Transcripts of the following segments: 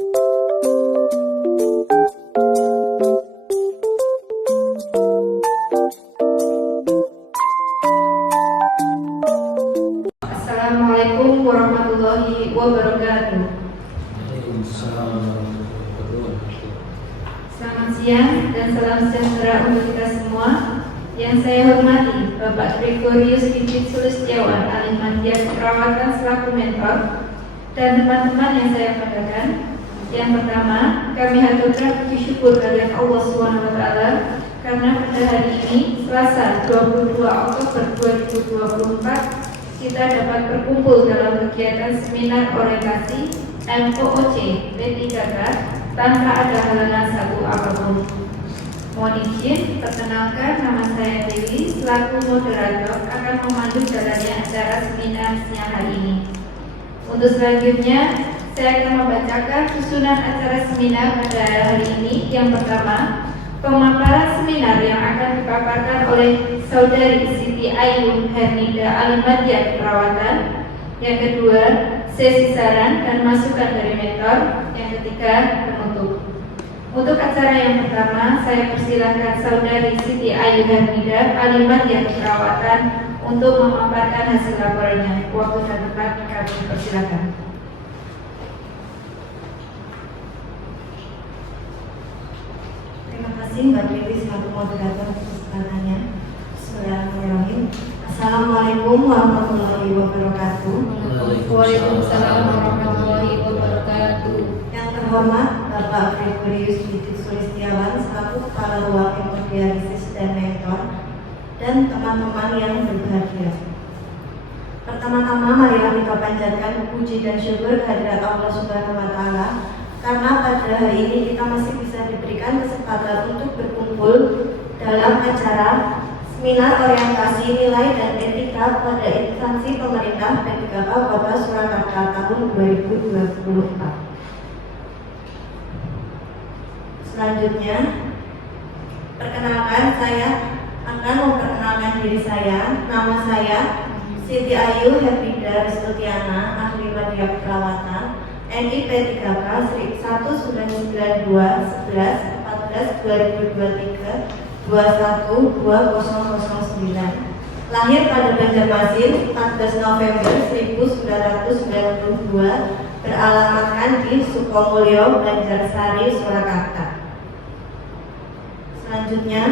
Assalamualaikum warahmatullahi wabarakatuh. Selamat siang dan salam sejahtera untuk kita semua. Yang saya hormati Bapak Gregorius Pipit Sulistiawan, Alim Madya Keperawatan selaku mentor, dan teman-teman yang saya banggakan. Yang pertama, kami haturkan puji syukur kehadirat Allah SWT karena pada hari ini, Selasa 22 Oktober 2024, kita dapat berkumpul dalam kegiatan seminar orientasi MOOC P3K tanpa ada halangan satu apapun. Mohon izin, perkenalkan, nama saya Dewi selaku moderator akan memandu jalannya acara seminar siang hari ini. Untuk selanjutnya, saya akan membacakan susunan acara seminar pada hari ini. Yang pertama, pemaparan seminar yang akan dipaparkan oleh Saudari Siti Ayu Hernida, Alim Madya Keperawatan. Yang kedua, sesi saran dan masukan dari mentor. Yang ketiga, penutup. Untuk acara yang pertama, saya persilakan Saudari Siti Ayu Hernida, Alim Madya Keperawatan untuk memaparkan hasil laporannya. Waktu dan tempat kami persilakan. Terima kasih Mbak Dewi selaku moderator kesempatannya. Bismillahirrahmanirrahim. Assalamualaikum warahmatullahi wabarakatuh. Waalaikumsalam warahmatullahi wabarakatuh. Yang terhormat Bapak Gregorius Pipit Sulistiawan selaku Kepala Ruang Hemodialisis dan mentor, dan teman-teman yang berbahagia. Pertama-tama marilah kita panjatkan puji dan syukur kehadirat Allah Subhanahu wa Ta'ala karena pada hari ini kita masih bisa diberikan kesempatan untuk berkumpul dalam acara seminar orientasi nilai dan etika pada instansi pemerintah P3K Kota Surakarta tahun 2024. Selanjutnya, perkenalkan, saya akan memperkenalkan diri saya. Nama saya Siti Ayu Hernida Ristutiana, ahli media keperawatan, NI P3K 1992 11 14 2023 212009. Lahir pada Banjarmasin 14 November 1992, beralamatkan di Sukomulyo, Banjarsari, Surakarta. Selanjutnya,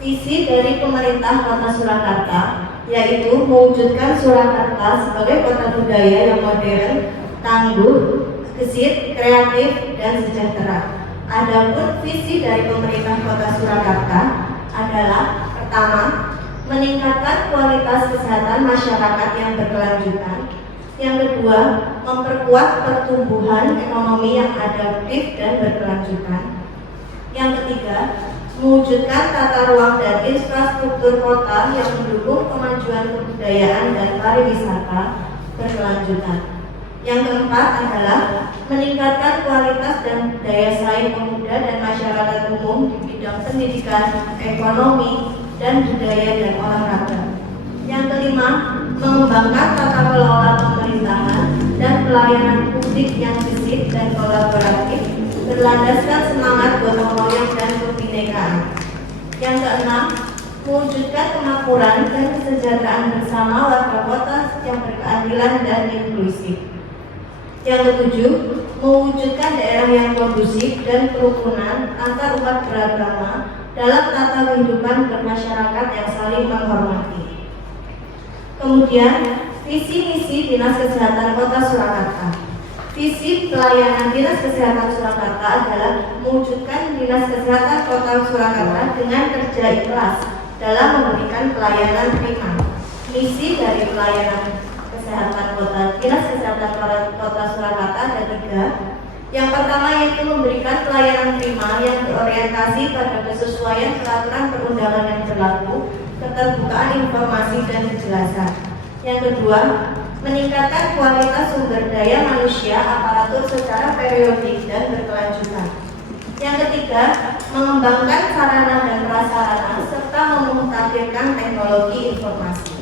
visi dari pemerintah Kota Surakarta yaitu mewujudkan Surakarta sebagai kota budaya yang modern, tangguh, gesit, kreatif, dan sejahtera. Adapun visi dari pemerintah Kota Surakarta adalah pertama, meningkatkan kualitas kesehatan masyarakat yang berkelanjutan. Yang kedua, memperkuat pertumbuhan ekonomi yang adaptif dan berkelanjutan. Yang ketiga, mewujudkan tata ruang dan infrastruktur kota yang mendukung kemajuan kebudayaan dan pariwisata berkelanjutan. Yang keempat adalah meningkatkan kualitas dan daya saing pemuda dan masyarakat umum di bidang pendidikan, ekonomi, dan budaya dan olahraga. Yang kelima, mengembangkan tata kelola pemerintahan dan pelayanan publik yang gesit dan kolaboratif berlandaskan semangat gotong royong dan kebinekaan. Yang keenam, mewujudkan kemakmuran dan kesejahteraan bersama warga kota yang berkeadilan dan inklusif. Yang ketujuh, mewujudkan daerah yang kondusif dan kerukunan antar umat beragama dalam tata kehidupan bermasyarakat yang saling menghormati. Kemudian, visi misi Dinas Kesehatan Kota Surakarta. Visi pelayanan Dinas Kesehatan Surakarta adalah mewujudkan Dinas Kesehatan Kota Surakarta dengan kerja ikhlas dalam memberikan pelayanan prima. Misi dari pelayanan kesehatan Dinas Kesehatan Kota Surakarta ada 3. Yang pertama yaitu memberikan pelayanan prima yang berorientasi pada kesesuaian peraturan perundangan yang berlaku, keterbukaan informasi dan kejelasan. Yang kedua, meningkatkan kualitas sumber daya manusia aparatur secara periodik dan berkelanjutan. Yang ketiga, mengembangkan sarana dan prasarana serta memutakhirkan teknologi informasi.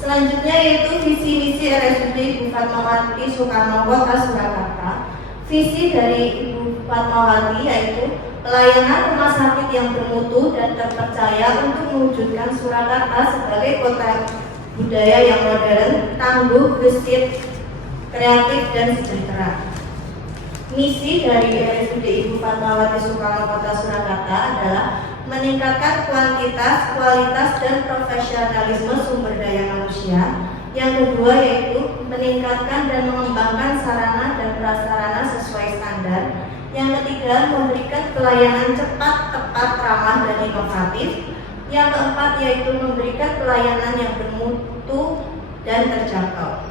Selanjutnya yaitu visi misi RSUD Bupati Soekarno Kota Surakarta. Visi dari Ibu Fatmawati yaitu pelayanan rumah sakit yang bermutu dan terpercaya untuk mewujudkan Surakarta sebagai kota budaya yang modern, tangguh, gesit, kreatif, dan sejahtera. Misi dari RSUD Ibu Fatmawati Soekarno Kota Surakarta adalah meningkatkan kuantitas, kualitas, dan profesionalisme sumber daya manusia. Yang kedua yaitu meningkatkan dan mengembangkan sarana dan prasarana sesuai standar. Yang ketiga memberikan pelayanan cepat, tepat, ramah, dan inovatif. Yang keempat yaitu memberikan pelayanan yang bermutu dan terjangkau.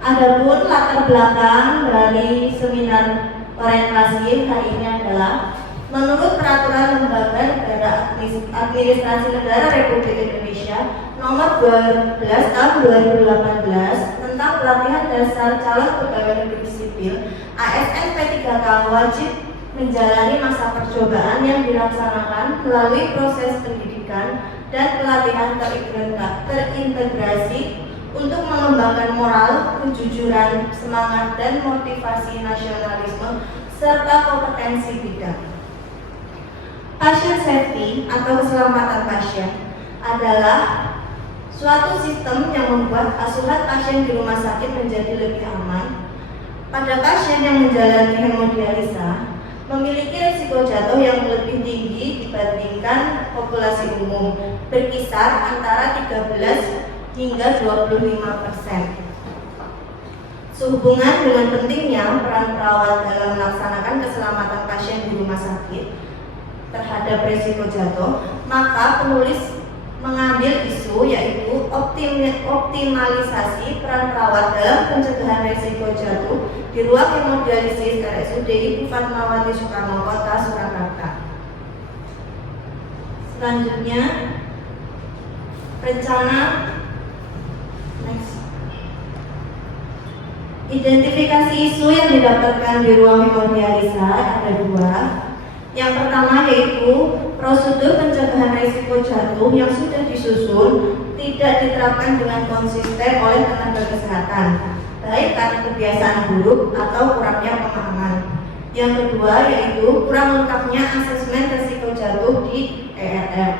Adapun latar belakang dari seminar orientasi hari ini adalah menurut Peraturan Lembaga Negara Administrasi Negara Republik Indonesia Nomor 12 Tahun 2018 tentang pelatihan dasar calon pegawai negeri sipil, ASN P3K wajib menjalani masa percobaan yang dilaksanakan melalui proses pendidikan dan pelatihan terintegrasi untuk mengembangkan moral, kejujuran, semangat, dan motivasi nasionalisme serta kompetensi bidang. Patient safety atau keselamatan pasien adalah suatu sistem yang membuat asuhan pasien di rumah sakit menjadi lebih aman. Pada pasien yang menjalani hemodialisa memiliki risiko jatuh yang lebih tinggi dibandingkan populasi umum, berkisar antara 13 hingga 25%. Sehubungan dengan pentingnya peran perawat dalam melaksanakan keselamatan pasien di rumah sakit terhadap risiko jatuh, maka penulis mengambil isu yaitu optimalisasi peran perawat dalam pencegahan risiko jatuh di ruang hemodialisis RSUD Ibu Fatmawati Soekarno Kota Surakarta. Selanjutnya, rencana identifikasi isu yang didapatkan di ruang hemodialisa ada dua. Yang pertama yaitu prosedur pencegahan risiko jatuh yang sudah disusun tidak diterapkan dengan konsisten oleh tenaga kesehatan, baik karena kebiasaan buruk atau kurangnya pemahaman. Yang kedua yaitu kurang lengkapnya asesmen risiko jatuh di ERR.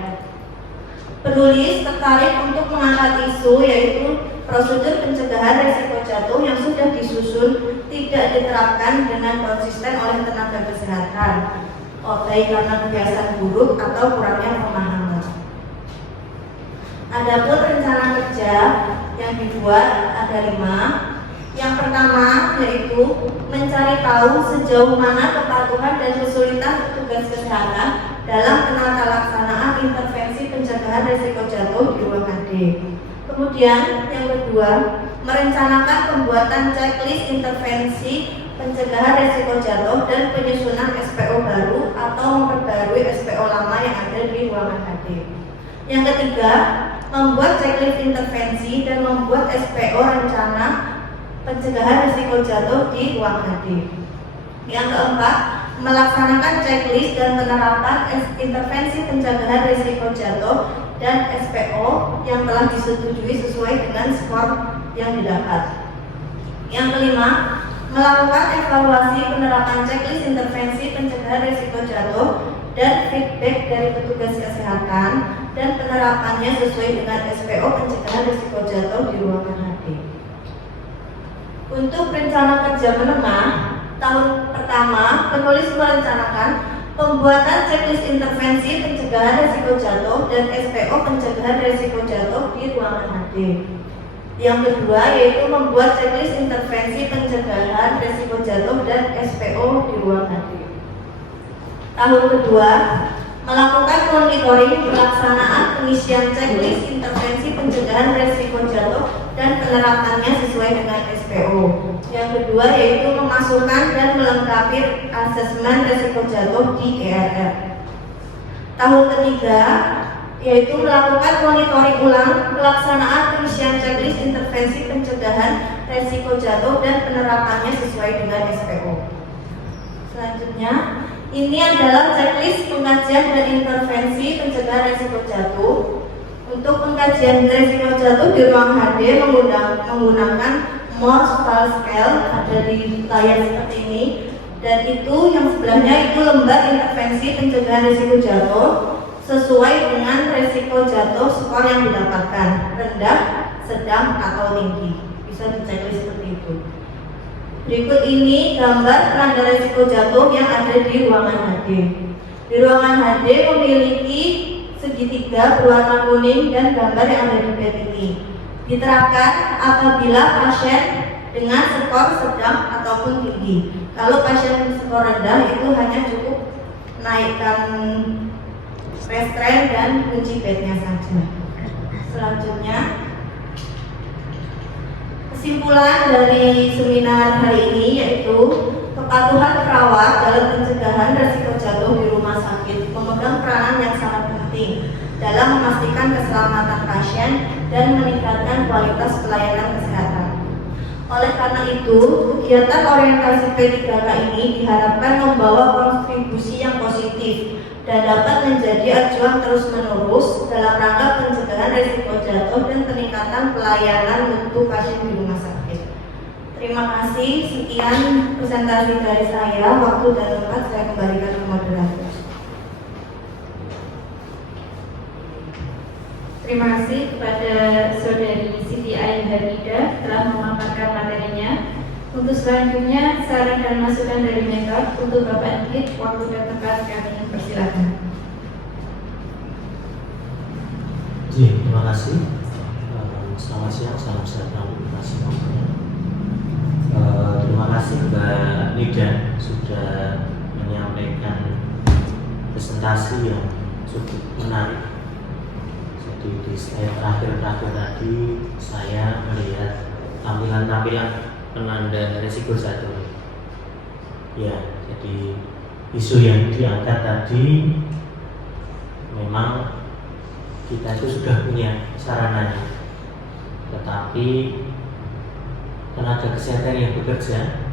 Penulis tertarik untuk mengangkat isu yaitu prosedur pencegahan risiko jatuh yang sudah disusun tidak diterapkan dengan konsisten oleh tenaga kesehatan, baik karena kebiasaan buruk atau kurangnya pemahaman. Adapun rencana kerja yang dibuat ada 5. Yang pertama yaitu mencari tahu sejauh mana kepatuhan dan kesulitan petugas kesehatan dalam penata laksanaan intervensi pencegahan risiko jatuh di ruang AD. Kemudian yang kedua, merencanakan pembuatan checklist intervensi pencegahan risiko jatuh dan penyusunan SPO baru atau memperbarui SPO lama yang ada di ruangan AD. Yang ketiga, membuat checklist intervensi dan membuat SPO rencana pencegahan risiko jatuh di ruang AD. Yang keempat, melaksanakan checklist dan penerapan intervensi pencegahan risiko jatuh dan SPO yang telah disetujui sesuai dengan skor yang didapat. Yang kelima, melakukan evaluasi penerapan checklist intervensi pencegahan risiko jatuh dan feedback dari petugas kesehatan dan penerapannya sesuai dengan SPO pencegahan risiko jatuh di ruangan AD. Untuk rencana kerja menengah tahun pertama, penulis merencanakan pembuatan checklist intervensi pencegahan risiko jatuh dan SPO pencegahan risiko jatuh di ruangan AD. Yang kedua yaitu membuat checklist intervensi pencegahan risiko jatuh dan SPO di ruang AD. Tahun kedua, melakukan monitoring pelaksanaan pengisian checklist intervensi pencegahan risiko jatuh dan penerapannya sesuai dengan SPO. Yang kedua yaitu memasukkan dan melengkapi asesmen risiko jatuh di ERR. Tahun ketiga yaitu melakukan monitoring ulang pelaksanaan pengisian checklist intervensi pencegahan risiko jatuh dan penerapannya sesuai dengan SPO. Selanjutnya, ini adalah checklist pengkajian dan intervensi pencegahan risiko jatuh. Untuk pengkajian risiko jatuh di ruang HD menggunakan Morse scale ada di layar seperti ini, dan itu yang sebelahnya itu lembar intervensi pencegahan risiko jatuh sesuai dengan risiko jatuh skor yang didapatkan, rendah, sedang, atau tinggi. Bisa dicek seperti itu. Berikut ini gambar tanda risiko jatuh yang ada di ruangan HD. Di ruangan HD memiliki segitiga berwarna kuning dan gambar yang ada di bed ini. Diterapkan apabila pasien dengan skor sedang ataupun tinggi. Kalau pasien skor rendah itu hanya cukup naikkan restrain dan kunci bednya saja. Selanjutnya, kesimpulan dari seminar hari ini yaitu kepatuhan perawat dalam pencegahan risiko jatuh di rumah sakit memegang peranan yang sangat penting dalam memastikan keselamatan pasien dan meningkatkan kualitas pelayanan kesehatan. Oleh karena itu, kegiatan orientasi P3K ini diharapkan membawa kontribusi yang positif dan dapat menjadi acuan terus-menerus dalam rangka pencegahan risiko jatuh dan peningkatan pelayanan untuk pasien di rumah sakit. Terima kasih, sekian presentasi dari saya. Waktu dan tempat saya kembalikan ke moderator. Terima kasih kepada Saudari Siti Ain Hamidah telah memaparkan materinya. Untuk selanjutnya, saran dan masukan dari mentor untuk Bapak Dikit, waktu dan tempat kami persilakan. Terima kasih. Selamat siang, salam sejahtera untuk kita semua. Terima kasih Mbak Nida sudah menyampaikan presentasi yang cukup menarik. Jadi di slide terakhir tadi saya melihat tampilan-tampilan penanda risiko jatuh. Ya, jadi isu yang diangkat tadi memang kita itu sudah punya sarananya, tetapi tenaga kesehatan yang bekerja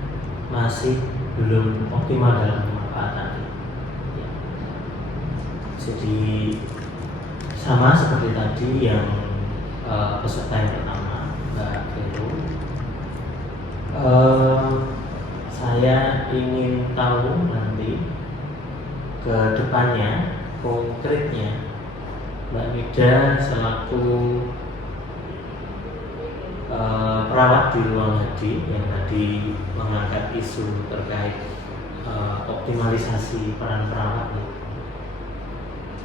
masih belum optimal dalam pemanfaatan. Ya. Jadi sama seperti tadi yang peserta yang pertama, Mbak Vero. Saya ingin tahu nanti ke depannya konkretnya Mbak Nida selaku perawat di ruang haji yang tadi mengangkat isu terkait optimalisasi peran perawat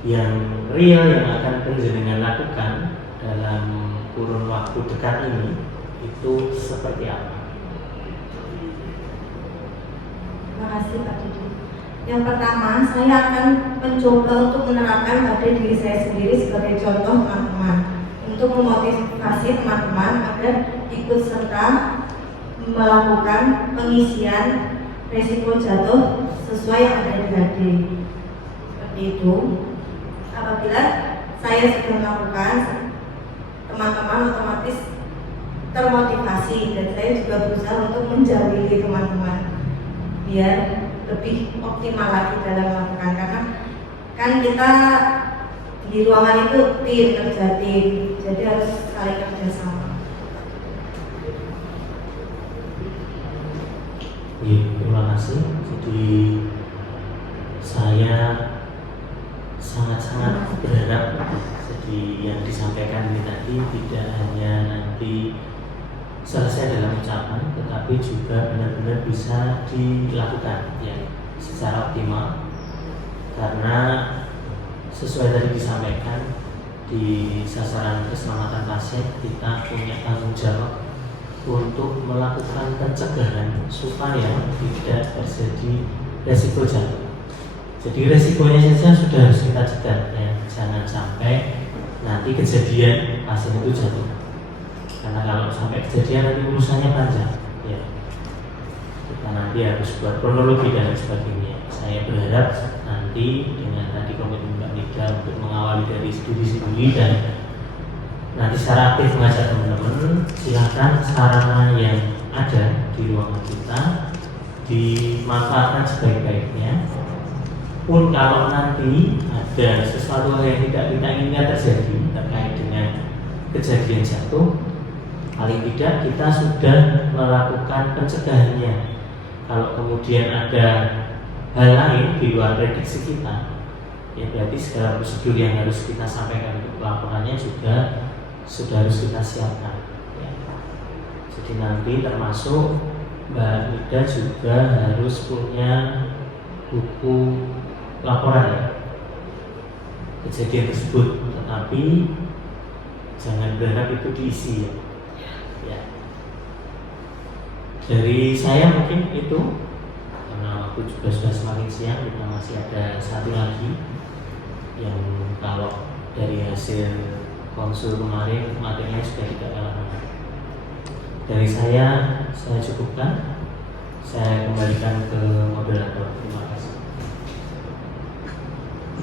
yang real yang akan penjenengan lakukan dalam kurun waktu dekat ini itu seperti apa? Terima kasih Pak Didi. Yang pertama, saya akan mencoba untuk menerapkan pada diri saya sendiri sebagai contoh teman-teman untuk memotivasi teman-teman agar ikut serta melakukan pengisian risiko jatuh sesuai yang ada di HD. Seperti itu. Apabila saya sudah melakukan, teman-teman otomatis termotivasi dan saya juga berusaha untuk menjauhi teman-teman biar lebih optimal lagi dalam melakukan, karena kan kita di ruangan itu tim, jadi harus saling kerjasama. Terima kasih. Jadi saya sangat-sangat berharap jadi yang disampaikan ini tadi tidak hanya nanti selesai dalam ucapan, tetapi juga benar-benar bisa dilakukan ya secara optimal, karena sesuai tadi disampaikan di sasaran keselamatan pasien kita punya tanggung jawab untuk melakukan pencegahan supaya tidak terjadi resiko jatuh. Jadi resikonya saja sudah harus kita cegah ya, jangan sampai nanti kejadian pasien itu jatuh. Karena kalau sampai kejadian nanti urusannya panjang ya. Kita nanti harus buat kronologi dan sebagainya. Saya berharap nanti dengan tadi komitmen Mbak Nida untuk mengawali dari studi-studi dan nanti secara aktif mengajak teman-teman, silakan sarana yang ada di ruangan kita dimanfaatkan sebaik-baiknya. Pun kalau nanti ada sesuatu yang tidak kita inginkan terjadi terkait dengan kejadian jatuh, paling tidak kita sudah melakukan pencegahannya. Kalau kemudian ada hal lain di luar prediksi kita, ya berarti segala prosedur yang harus kita sampaikan untuk laporannya juga sudah harus kita siapkan ya. Jadi nanti termasuk Mbak Nida juga harus punya buku laporan ya kejadian tersebut, tetapi jangan berharap itu diisi ya. Dari saya mungkin itu, karena waktu juga sudah semakin siang, kita masih ada satu lagi yang kalau dari hasil konsul kemarin materinya sudah tidak kalah menarik. Dari saya cukupkan. Saya kembalikan ke moderator. Terima kasih.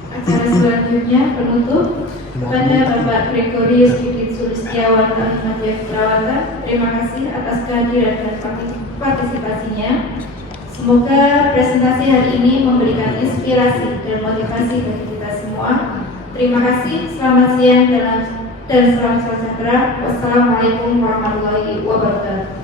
Acara selanjutnya penutup kepada Bapak Gregorius Didit Sulistiawan Ahmadiyah Perawatan. Terima kasih atas kehadiran dan partisipasinya. Semoga presentasi hari ini memberikan inspirasi dan motivasi bagi kita semua. Terima kasih, selamat siang dan salam sejahtera. Wassalamualaikum warahmatullahi wabarakatuh.